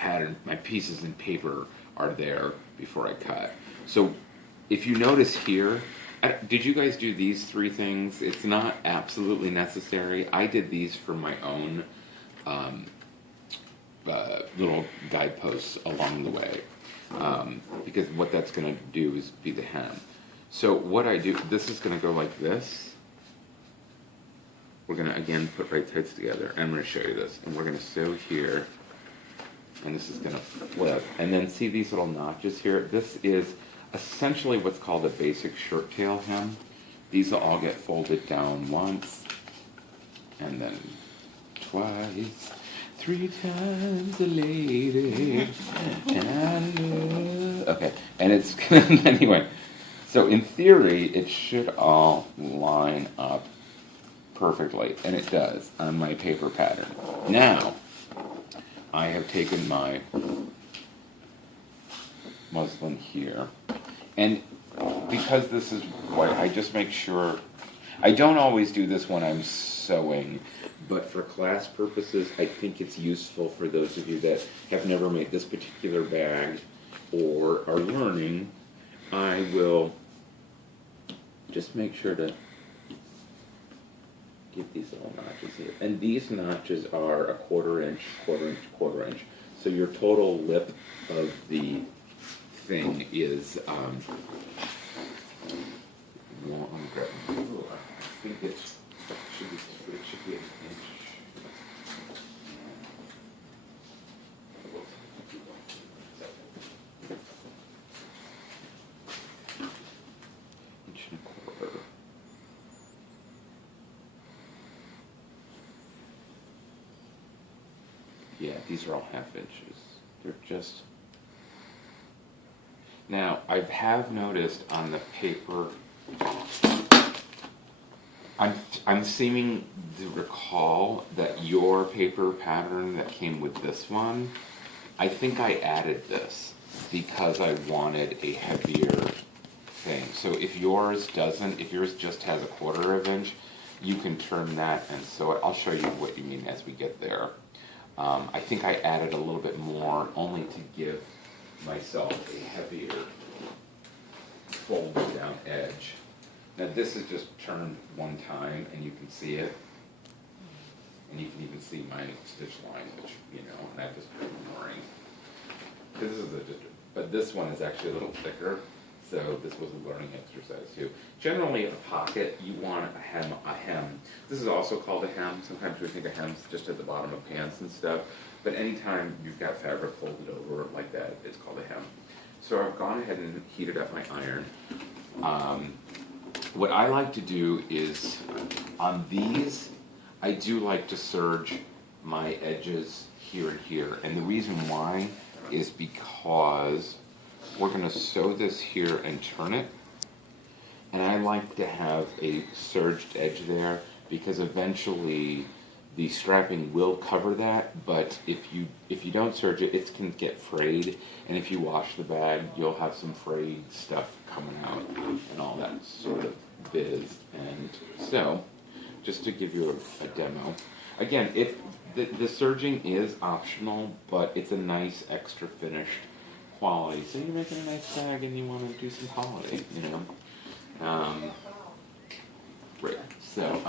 pattern, my pieces in paper are there before I cut. So if you notice here, did you guys do these three things? It's not absolutely necessary. I did these for my own little guideposts along the way, because what that's going to do is be the hem. So what I do, this is going to go like this. We're going to, again, put right sides together. And I'm going to show you this. And we're going to sew here. And this is going to flip. And then see these little notches here? This is essentially what's called a basic shirt tail hem. These will all get folded down once. And then twice. 3 times a lady. And, okay. And it's going to, anyway. So in theory, it should all line up perfectly, and it does on my paper pattern. Now, I have taken my muslin here, and because this is white, I just make sure, I don't always do this when I'm sewing, but for class purposes, I think it's useful for those of you that have never made this particular bag or are learning. I will just make sure to get these little notches here. And these notches are a 1/4 inch, 1/4 inch, 1/4 inch. So your total lip of the thing is, I think it should be an inch. Inch and a 1/4. Yeah, these are all 1/2 inches. They're just... Now, I have noticed on the paper, I'm seeming to recall that your paper pattern that came with this one, I think I added this because I wanted a heavier thing. So if yours doesn't, if yours just has a 1/4 inch, you can trim that and sew it. I'll show you what you mean as we get there. I think I added a little bit more only to give myself a heavier folded down edge. Now this is just turned one time and you can see it. And you can even see my stitch line, which, you know, and I've just been ignoring. This is but this one is actually a little thicker, so this was a learning exercise too. Generally in a pocket, you want a hem. This is also called a hem. Sometimes we think a hem's just at the bottom of pants and stuff, but anytime you've got fabric folded over like that, it's called a hem. So I've gone ahead and heated up my iron. What I like to do is, on these, I do like to serge my edges here and here, and the reason why is because we're going to sew this here and turn it, and I like to have a serged edge there because eventually the strapping will cover that, but if you don't serge it, it can get frayed, and if you wash the bag, you'll have some frayed stuff coming out and all that sort of biz. And so, just to give you a demo, again, the serging is optional, but it's a nice extra finished quality. So you're making a nice bag and you want to do some holiday, you know. Right. So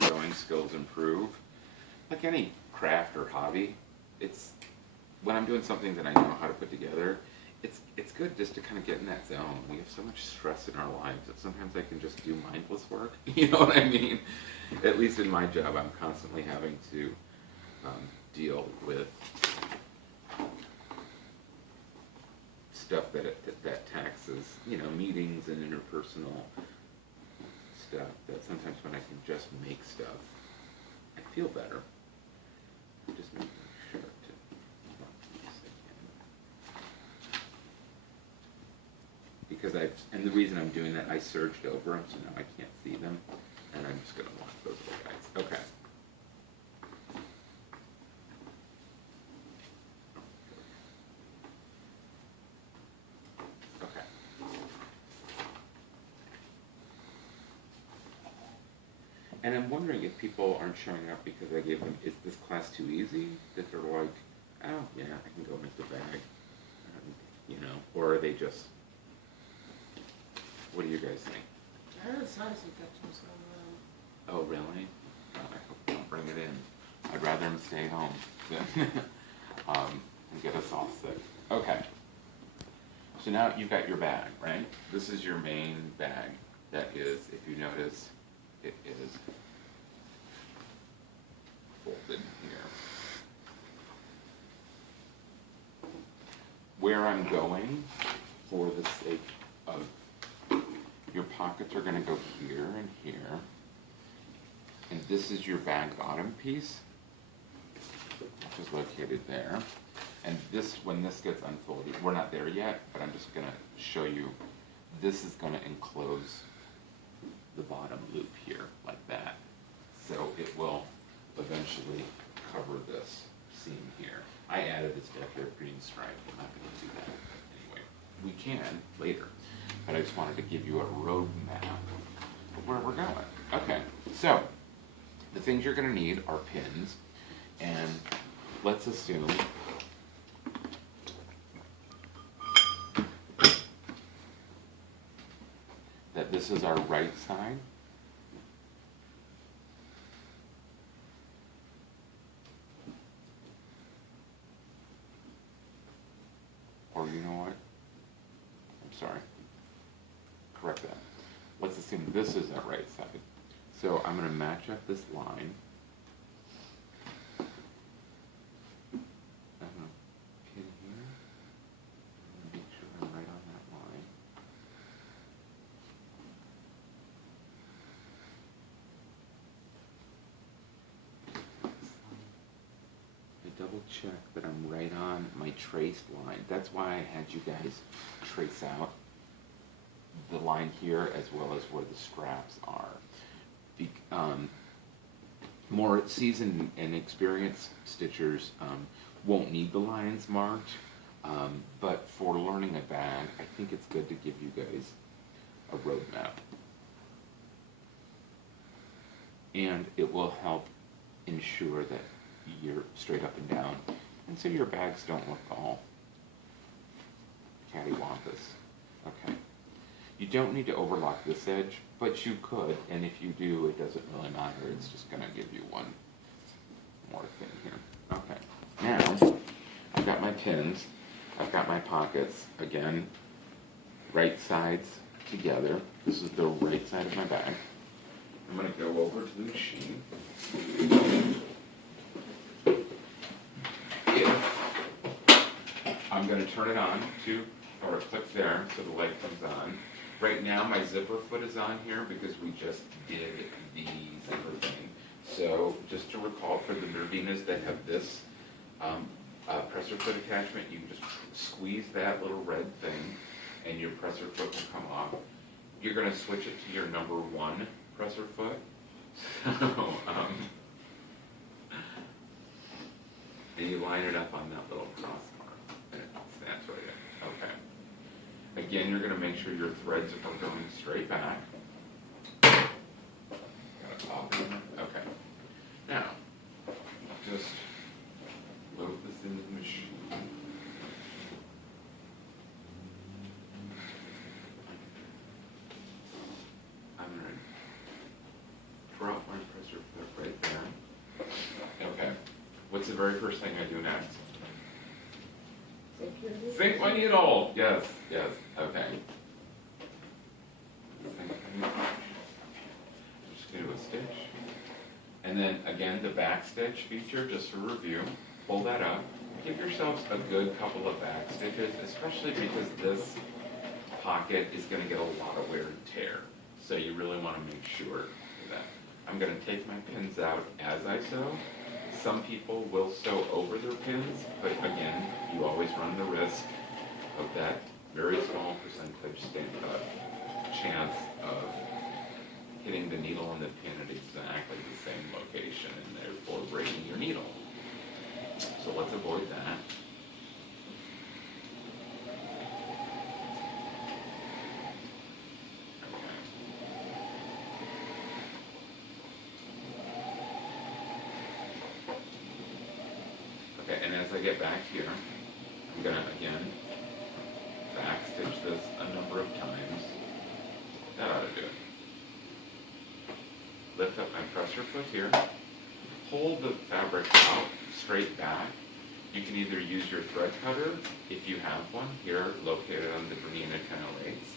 sewing skills improve. Like any craft or hobby, it's when I'm doing something that I know how to put together, it's good just to kind of get in that zone. We have so much stress in our lives that sometimes I can just do mindless work. You know what I mean? At least in my job, I'm constantly having to deal with stuff that taxes, you know, meetings and interpersonal stuff. That sometimes when I can just make stuff, I feel better. Just making sure to. Because and the reason I'm doing that, I serged over them, so now I can't see them, and I'm just going to wash those little guys. Okay. And I'm wondering if people aren't showing up because I gave them, is this class too easy? That they're like, oh yeah, I can go make the bag, you know, or are they just, what do you guys think? I heard sinus infections going Oh really? I hope they don't bring it in. I'd rather them stay home than and get us all sick. Okay. So now you've got your bag, right? This is your main bag. That is, if you notice, it is folded here. Where I'm going, for the sake of, your pockets are going to go here and here. And this is your bag bottom piece, which is located there. And this, when this gets unfolded, we're not there yet, but I'm just going to show you, this is going to enclose the bottom loop here, like that. So it will eventually cover this seam here. I added this decorative green stripe. I'm not going to do that anyway. We can later, but I just wanted to give you a road map of where we're going. Okay, so the things you're going to need are pins, and let's assume that this is our right side. Or you know what? I'm sorry. Correct that. Let's assume this is our right side. So I'm going to match up this line. I'm going to pin here. I'm going to make sure I'm right on that line. I double check that I'm right on my traced line. That's why I had you guys trace out the line here as well as where the straps are. More seasoned and experienced stitchers won't need the lines marked, but for learning a bag, I think it's good to give you guys a road map. And it will help ensure that you're straight up and down, and so your bags don't look all cattywampus. Okay. You don't need to overlock this edge, but you could, and if you do, it doesn't really matter. It's just going to give you one more thing here. Okay. Now, I've got my pins. I've got my pockets. Again, right sides together. This is the right side of my bag. I'm going to go over to the machine. I'm going to turn it on or click there so the light comes on. Right now my zipper foot is on here because we just did the zipper thing. So just to recall, for the Nerdinas that have this presser foot attachment, you can just squeeze that little red thing and your presser foot will come off. You're going to switch it to your number 1 presser foot. So, and you line it up on that little cross mark, and it snaps right in. Okay. Again, you're going to make sure your threads are going straight back. Got a pop in there? Okay. Now, just load this into the machine. I'm going to drop my presser foot right there. Okay. What's the very first thing I do next? Sink my needle. Yes, yes. Okay. Just gonna do a stitch. And then again, the back stitch feature, just for review, pull that up. Give yourselves a good couple of back stitches, especially because this pocket is going to get a lot of wear and tear. So you really want to make sure of that. I'm going to take my pins out as I sew. Some people will sew over their pins, but again, you always run the risk of that very small percentage chance of hitting the needle and the pin at exactly the same location and therefore breaking your needle. So let's avoid that. Okay. Okay, and as I get back here, I'm gonna again back stitch this a number of times. That ought to do it. Lift up my presser foot here. Pull the fabric out straight back. You can either use your thread cutter, if you have one, here located on the Bernina 1008s,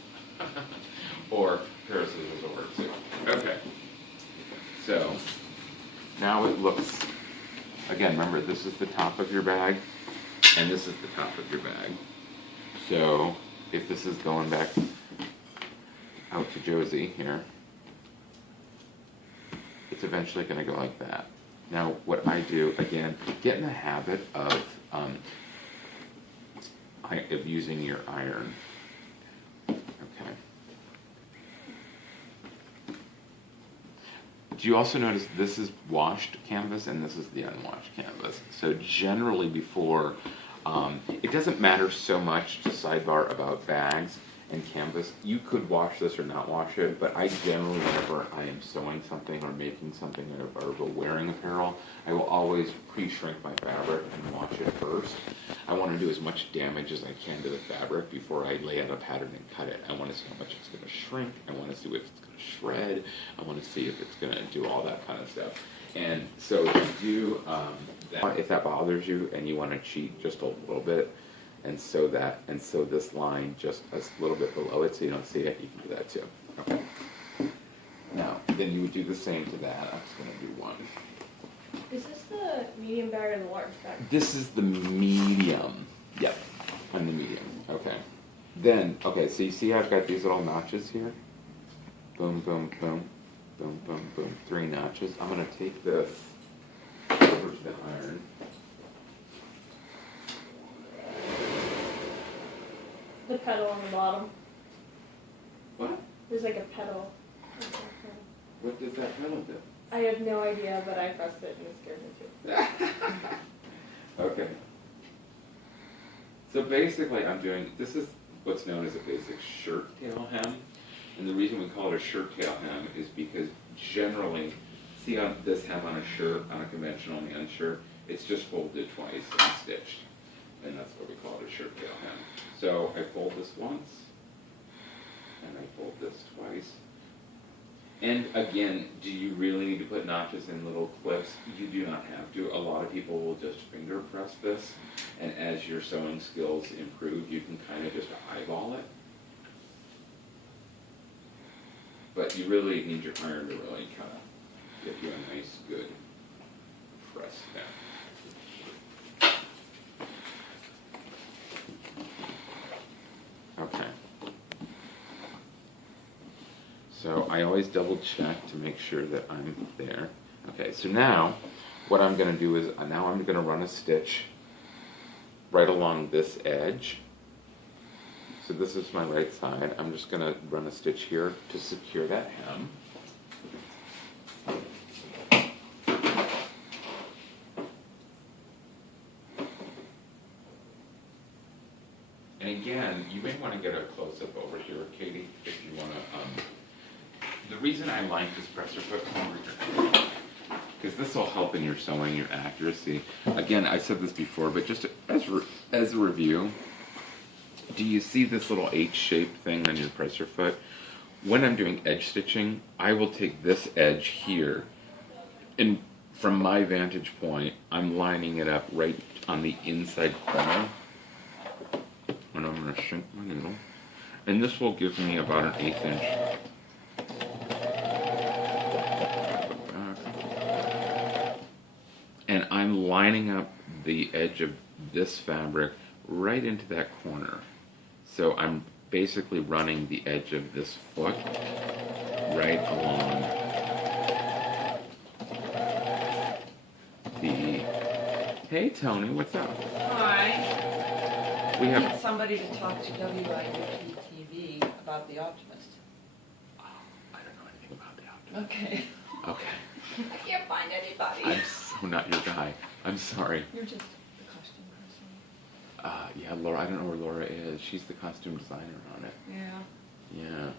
or a pair of scissors will work too. Okay, so now it looks, again, remember this is the top of your bag, and this is the top of your bag. So if this is going back out to Josie here, it's eventually going to go like that. Now, what I do, again, get in the habit of using your iron. Okay. Do you also notice this is washed canvas and this is the unwashed canvas? So generally before, it doesn't matter so much to sidebar about bags and canvas. You could wash this or not wash it, but I generally, whenever I am sewing something or making something out of a wearing apparel, I will always pre-shrink my fabric and wash it first. I want to do as much damage as I can to the fabric before I lay out a pattern and cut it. I want to see how much it's going to shrink. I want to see if it's going to shred. I want to see if it's going to do all that kind of stuff. And so if you do that, if that bothers you and you want to cheat just a little bit, and sew this line just a little bit below it so you don't see it, you can do that too. Okay. Now, then you would do the same to that. I'm just going to do one. Is this the medium bag or the large bag? This is the medium. Yep, I'm the medium. Okay. Then, okay, so you see I've got these little notches here? Boom, boom, boom, boom, boom, boom. 3 notches. I'm going to take this over to the iron. The pedal on the bottom. What? There's like a pedal. What does that pedal do? I have no idea, but I pressed it and it scared me too. Okay. So basically this is what's known as a basic shirt tail hem. And the reason we call it a shirt tail hem is because generally, see on this hem on a shirt, on a conventional men's shirt, it's just folded twice and stitched. And that's what we call it, a shirt tail hem. So I fold this once, and I fold this twice. And again, do you really need to put notches in little clips? You do not have to. A lot of people will just finger press this, and as your sewing skills improve, you can kind of just eyeball it. But you really need your iron to really kind of get you a nice, good press down. Okay. So I always double check to make sure that I'm there. Okay, so now what I'm going to do is now I'm going to run a stitch right along this edge. So this is my right side. I'm just going to run a stitch here to secure that hem. And again, you may want to get a close-up over here, Katie, if you want to. The reason I like this presser foot over here, because this will help in your sewing, your accuracy. Again, I said this before, but just as a review, do you see this little H-shaped thing on your presser foot? When I'm doing edge stitching, I will take this edge here, and from my vantage point, I'm lining it up right on the inside corner. And I'm going to shrink my needle. And this will give me about an 1/8 inch. And I'm lining up the edge of this fabric right into that corner. So I'm basically running the edge of this foot right along the... Hey Tony, what's up? Hi. We I have... need somebody to talk to WIUT TV about The Optimist. Oh, I don't know anything about the Optimist. Okay. Okay. I can't find anybody. I'm so not your guy. I'm sorry. You're just the costume person. Yeah, Laura, I don't know where Laura is. She's the costume designer on it. Yeah. Yeah.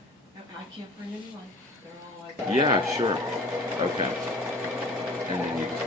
I can't find anyone. They're all like... Yeah, sure. Okay. And then you just